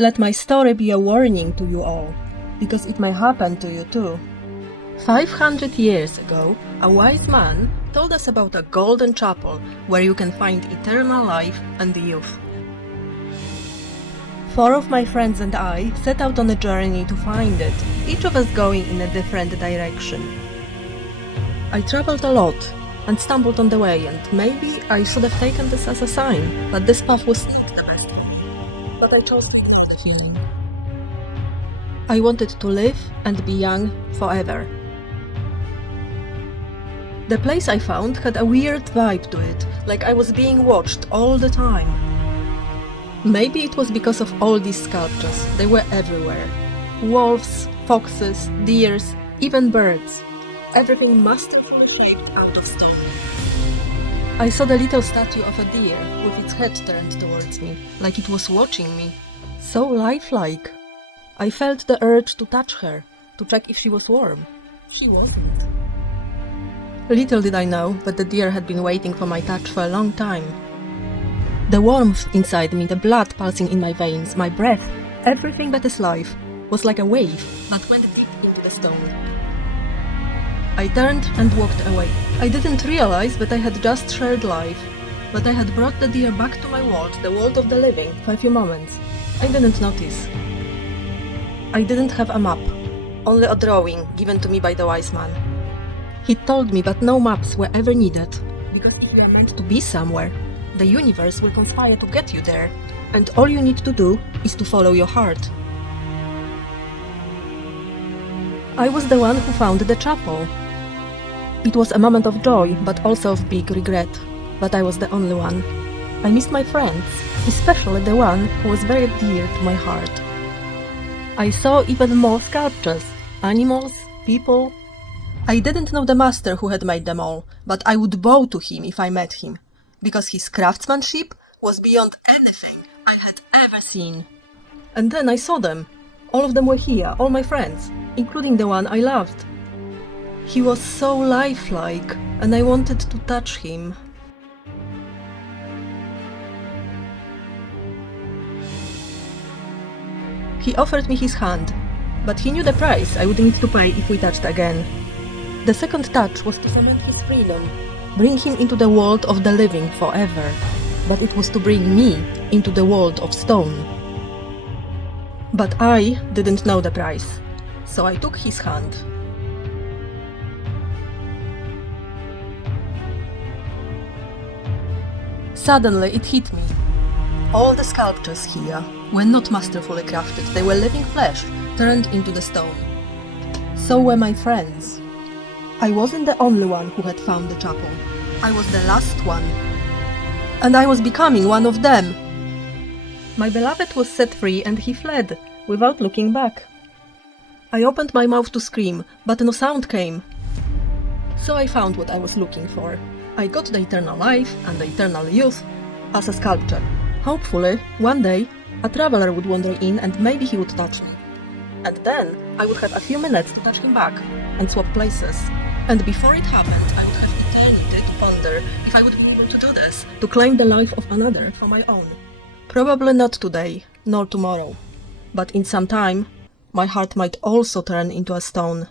Let my story be a warning to you all, because it may happen to you too. 500 years ago, a wise man told us about a golden chapel where you can find eternal life and youth. 4 of my friends and I set out on a journey to find it, each of us going in a different direction. I traveled a lot and stumbled on the way, and maybe I should have taken this as a sign, but this path was not the best for me. But I chose to ignore the feeling. I wanted to live and be young forever. The place I found had a weird vibe to it, like I was being watched all the time. Maybe it was because of all these sculptures. They were everywhere. Wolves, foxes, deers, even birds. Everything masterfully shaped out of stone. I saw the little statue of a deer with its head turned towards me, like it was watching me. So lifelike. I felt the urge to touch her, to check if she was warm. She wasn't. Little did I know that the deer had been waiting for my touch for a long time. The warmth inside me, the blood pulsing in my veins, my breath, everything that is life, was like a wave that went deep into the stone. I turned and walked away. I didn't realize that I had just shared life, but I had brought the deer back to my world, the world of the living, for a few moments. I didn't notice. I didn't have a map, only a drawing given to me by the wise man. He told me that no maps were ever needed, because if you are meant to be somewhere, the universe will conspire to get you there, and all you need to do is to follow your heart. I was the one who found the chapel. It was a moment of joy, but also of big regret, but I was the only one. I missed my friends, especially the one who was very dear to my heart. I saw even more sculptures, animals, people. I didn't know the master who had made them all, but I would bow to him if I met him, because his craftsmanship was beyond anything I had ever seen. And then I saw them. All of them were here, all my friends, including the one I loved. He was so lifelike, and I wanted to touch him. He offered me his hand, but he knew the price I would need to pay if we touched again. The second touch was to cement his freedom, bring him into the world of the living forever, but it was to bring me into the world of stone. But I didn't know the price, so I took his hand. Suddenly it hit me. All the sculptures here were not masterfully crafted, they were living flesh turned into the stone. So were my friends. I wasn't the only one who had found the chapel. I was the last one. And I was becoming one of them. My beloved was set free and he fled, without looking back. I opened my mouth to scream, but no sound came. So I found what I was looking for. I got the eternal life and the eternal youth as a sculpture. Hopefully, one day, a traveler would wander in and maybe he would touch me. And then, I would have a few minutes to touch him back and swap places. And before it happened, I would have eternity to ponder if I would be able to do this, to claim the life of another for my own. Probably not today, nor tomorrow. But in some time, my heart might also turn into a stone.